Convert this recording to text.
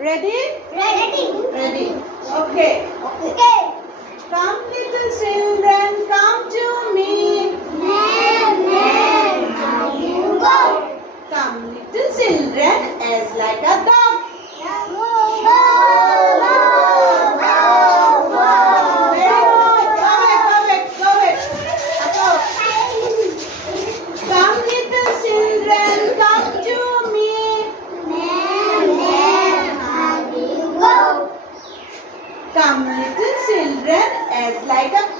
Ready? Ready. Ready. Okay. Okay. Come little children, come to me. How you go? Come little children, as like a dog. Go back. Come little children, come to me. How you go? Come little children, as like a